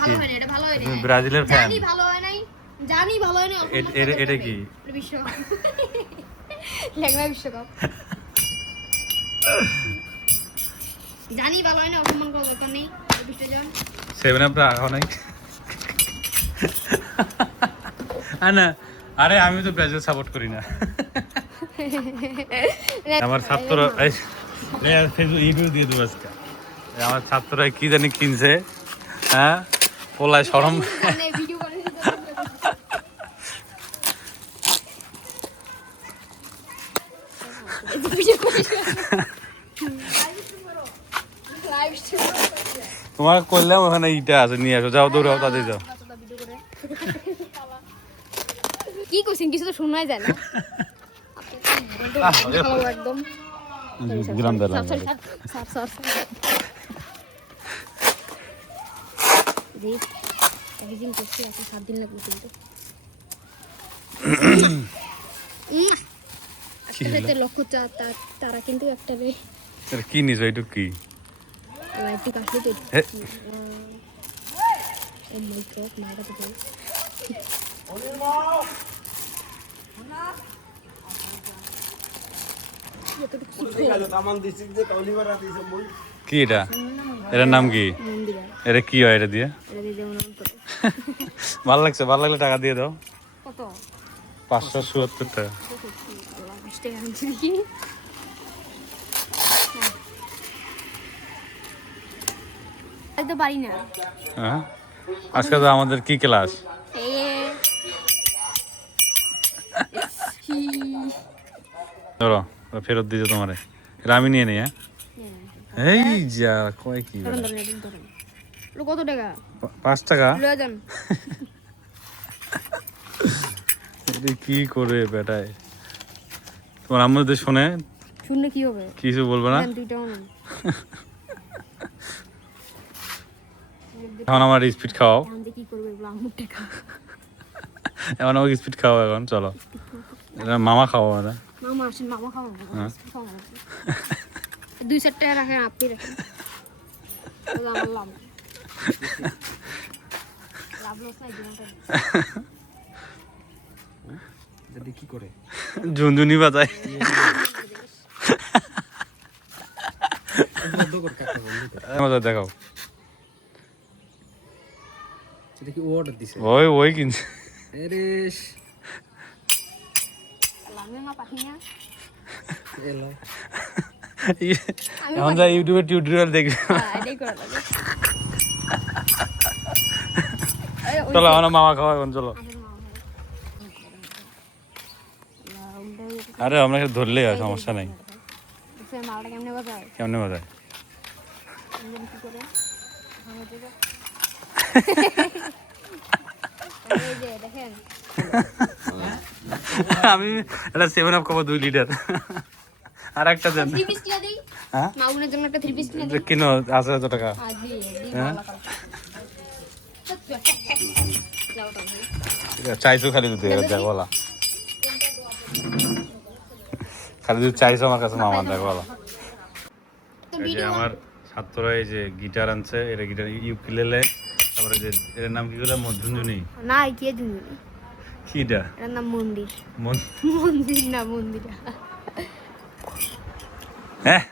ভালো হয় না, এটা ভালো হয় না। ব্রাজিলের ফ্যান। জানি ভালো হয় নাই, জানি ভালো হয় না। এটা কি? বিশ্বকাপ। লেগনা বিশ্বকাপ। জানি ভালো হয় না, অপমান করার দরকার নেই। বিশ্বজন। 7 আপ রাখা নাই। না, আরে আমি তো ব্রাজিল সাপোর্ট করি না। আমার ছাত্ররা ফেসবুক ইউটিউব দিয়ে দেবো আজকে। আমার ছাত্ররা কি জানি কিনছে, হ্যাঁ পোলায় সরম। ভিডিও করে তোমার করলাম ওখানে ইটা আছে, নিয়ে আসো, যাও দৌড়াও, তাদের যাও। কি করছেন কিছু তো শোনাই যায় না। একদম গ্রাম দাঁড়া লক্ষ্য তারা কিন্তু একটা কি নিস এইটুক কি একটু কাশলে কি এটা? এটার নাম কি? এটা কি হয়? এটা দিয়ে ভালো লাগছে? ভালো লাগলে টাকা দিয়ে দাও। কত? 577 টাকা। তো পারি না। হ্যাঁ, আজকে তো আমাদের কি ক্লাস? ধরো ফেরত দিয়েছো তোমারে, এটা আমি নিয়ে নিই। হ্যাঁ, এই যা কয় কি কত টাকা? 5 টাকা। যান কি করে বেটায় তোমার আম্মু যদি শোনে? শুনলে কি হবে? কিছু বলবে না। এখন আমার স্পিড খাওয়াও। কি করবে আম্মুর টাকা? এখন আমাকে স্পিড খাওয়াও। এখন চলো, এটা মামা খাওয়াবো না। মামা আসেন, মামা খাওয়াবো। 2-4 টাকা রাখেন, আপনি রাখেন। আমার লাভ লস নাই জীবনটা। কি করে ঝুনঝুনি বাজায়। মজা দেখাও। সেটা কি অর্ডার দিছে? ওই কিনছে। আরে লামিমা পাঠিনা এলো এখন যা ইউটিউবে টিউটোরিয়াল দেখবে। এটাই করা লাগে। চলো আমার মামা খাওয়া। এখন চলো। আরে আমরা ধরলে সমস্যা নাই। মালটা কেমনে বাজায়? কেমনে বাজায়? কি করে দেখেন। আমি এটা 7 আপ খাবো 2 লিটার। আর একটা দেন। 3 পিস কিনা দেই। হ্যাঁ, মাউনের জন্য একটা 3 পিস কিনা দেই। কিনো আছে কত টাকা? হ্যাঁ, চাইছো খালি দিতে দেখ বলা। খালি যদি চাইছো আমার কাছে মামা দেখ বলা। এই যে আমার ছাত্ররা এই যে গিটার আনছে, এটা গিটার ইউকুলেলে। তারপরে যে এর নাম কি বলে? ঝুনঝুনি না, কি ঝুনঝুনি? কি এটা? এর নাম মন্দির। মন্দির না, মন্দির। হ্যাঁ,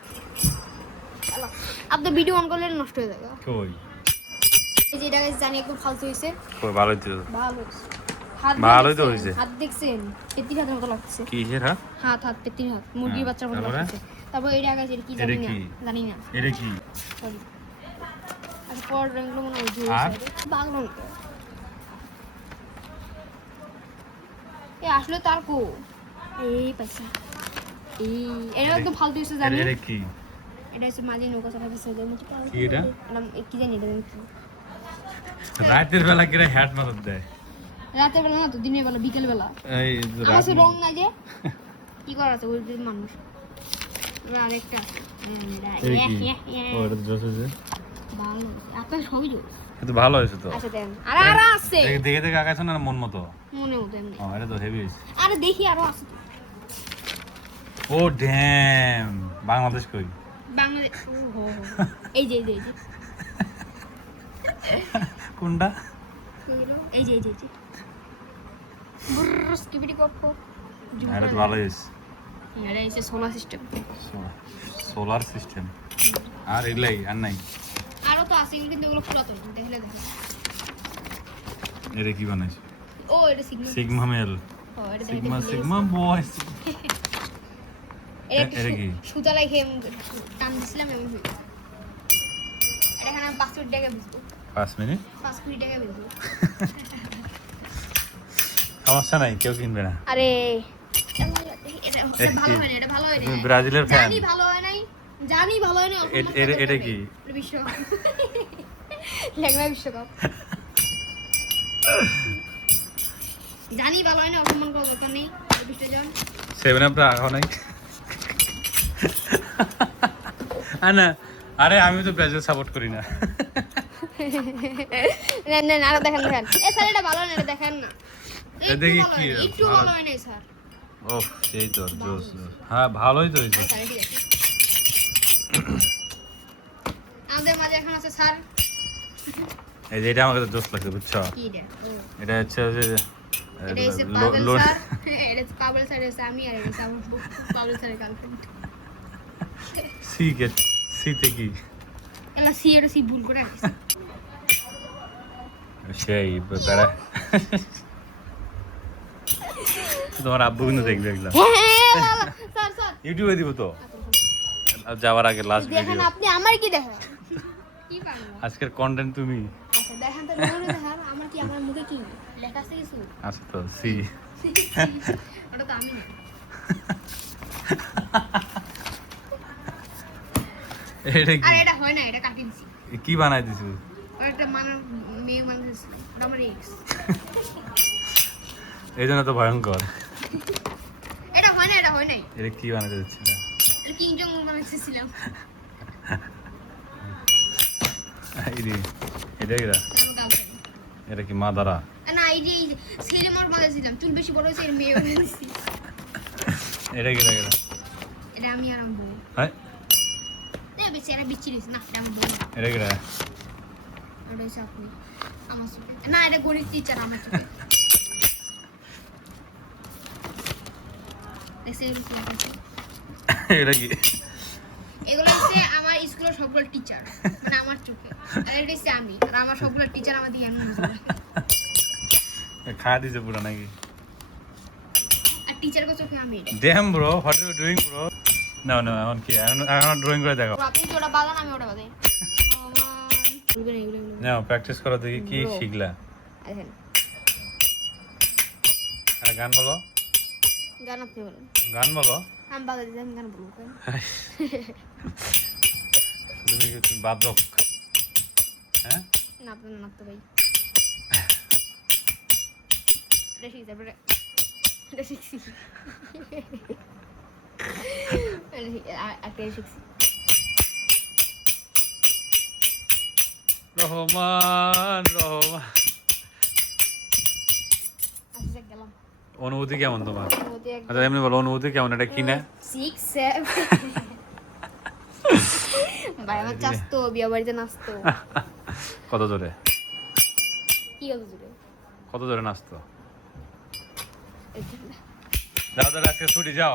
আপনার ভিডিও অন করলে নষ্ট হয়ে যাবে। কই এই যে এটা জানি একদম ফালতু হইছে। কই ভালোই তো। ভালোই ভালোই তো হইছে। হাত দেখছেন? পেটির হাতের মতো লাগছে। কি এর হাত? হাত পেটির হাত, মুরগির বাচ্চার মতো লাগছে। তারপর এই জায়গায় কি জানি না, জানি না। এটা কি? সরি। আচ্ছা, পর রংগুলো মনে হয় বাংলা মতো। আসলে তার কো এই পাইছি। এটা একদম ফালতু হইছে জানি। এটা কি? এটা হচ্ছে মাঝে নৌকা চালাতে ছেলে মুচি পাল। কি এটা? কি জানি এটা কি? রাতের বেলা কিরা হ্যাট মারত দেয়? রাতের বেলা না তো, দিনের বেলা, বিকেল বেলা। এই আমার সে রং নাই যে কি করা আছে ওই দিন মানুষ। আরেকটা ওটা জোস আছে। ভালো আপনার সবই জোস। এটা ভালো হয়েছে তো। আচ্ছা দেন। আরে আরো আছে। দেখে দেখে আগাইছ না মন মতো? মনে মতো এমনি। এটা তো হেভি হয়েছে। আরে দেখি আরো আছে। ও ড্যাম, বাংলাদেশ কই? বাংলাদেশ। এই যে কোনটা? এই যে ব্রুর স্কিপিটি কপ এটা তো ভালো হয়েছে। এটা হচ্ছে সোলার সিস্টেম। সোলার সিস্টেম আর এগুলাই আর নাই। আরো তো আছে কিন্তু এগুলো পুরাতন, দেখলে দেখো। এটা কি বানাইছো? ও এটা সিগমা। সিগমা মেল, ও এটা সিগমা সিগমা বয়েস। এটা কি? সুতা লাগে টান দিছিলাম এমন হই। এটা এখানে 5 মিনিট টাকা বেচবো। 5 মিনিট? 5 মিনিট টাকা বেচবো। সমস্যা নাই, কেউ কিনবে না। আরে এটা ভালো হয় না, এটা ভালো হয় না। তুমি ব্রাজিলের ফ্যান? জানি ভালো হয় নাই, জানি ভালো হয় না। এটা কি? এটা বিশ্বকাপ। লেগনা বিশ্বকাপ। জানি ভালো হয় না, অসম্মান করার দরকার নেই। বিশ্বজন 7 আপ রাখা নাই। না আরে আমি তো ব্রাজিল সাপোর্ট করি না। না আরো দেখেন। এ স্যার এটা ভালো হয় না, এটা দেখেন না। দেখি কি একটু ভালো হয় না স্যার। ওহ এই তো জোস। হ্যাঁ ভালোই তো হয়েছে। স্যার ঠিক আছে। আমাদের মাঝে এখন আছে স্যার। এই যে এটা আমাকে তো জোস লাগছে, বুঝছো? কি রে? এটা হচ্ছে যে এটা হচ্ছে পাগল স্যার। এটা হচ্ছে পাগল স্যার, হচ্ছে আমি, আর এটা হচ্ছে আমার পাগল স্যারের গার্লফ্রেন্ড। সি গেট সিতে কি? এলা সি এটা সি ভুল করে রাখিস। সেই বেড়া। তোমার আব্বু কিন্তু দেখবে এগুলো। স্যার ইউটিউবে দিব তো যাওয়ার আগে লাস্ট দেখেন ভিডিও। আপনি আমার কি দেখেন? কি পারেন? আজকের কন্টেন্ট তুমি। আচ্ছা দেখেন তো মনে দেখেন আমার কি, আমার মুখে কি লেখা আছে কিছু? আচ্ছা তো সি। ওটা তো আমি না। এটা কি? আর এটা হয় না, এটা কাটি দিছি। কি বানাই দিছো? আর একটা মেয়ে মানুষ ছিল, ওটা আমার এক্স। এই জন্য তো ভয়ঙ্কর। এটা হয় না, এটা হয় নাই। এটা কি বানাতে দিচ্ছিল? এটা কিং জং উন বানাইছিলাম। এটা আমার গার্লফ্রেন্ড। এটা কি মাদারা? না এই যে ছেলে মোর বানাইছিলাম, চুল বেশি বড় হয়েছে, এর মেয়ে বানাইছি। এটা কি? এটা আমি আর আমার বউ। হ্যাঁ বেশি এটা বিচ্ছিরি না, এটা আমার বউ না। এটা কি? এটা হচ্ছে আপনি আমার চোখে। না এটা গণিত টিচার আমার চোখে। দেখছি এগুলো কি লেখা আছে? এটা কি? এগুলো হচ্ছে আমার স্কুলের সবগুলো টিচার, মানে আমার চোখে। আর এটা হচ্ছে আমি, আর আমার সবগুলো টিচার আমার দিয়ে এমন বুঝবে। খাওয়া দিছে পুরো নাকি? আর টিচারকে চোখে আমি এটা। Damn bro, what are you doing bro? না এখন কি? এখন ড্রয়িং করে দেখাও। আপনি যেটা বাগান আমি ওটা বাগাই। নাও প্র্যাকটিস করো, দেখি কি Bro. শিখলা। দেখেন আর গান বলো, গান আপনি বলেন। গান বলো। আমি বাগাই দিই, আমি গান বলবো কেন? তুমি বাদক? হ্যাঁ না আপনার না তো ভাই। এটা শিখছি, তারপরে এটা শিখছি। একটা শিখছি। রহমান। আচ্ছা গেলাম। অনুভূতি কেমন তোমার? ওতে এক আচ্ছা এমনি বলো, অনুভূতি কেমন? এটা কি না? 6 7 ভাই আমার চাস্তো বিয়ে বাড়িতে নাচতো। কত জোরে? কি হলো জুড়ে? কত জোরে নাচতো? এই যে যাও আজকে ছুটি যাও।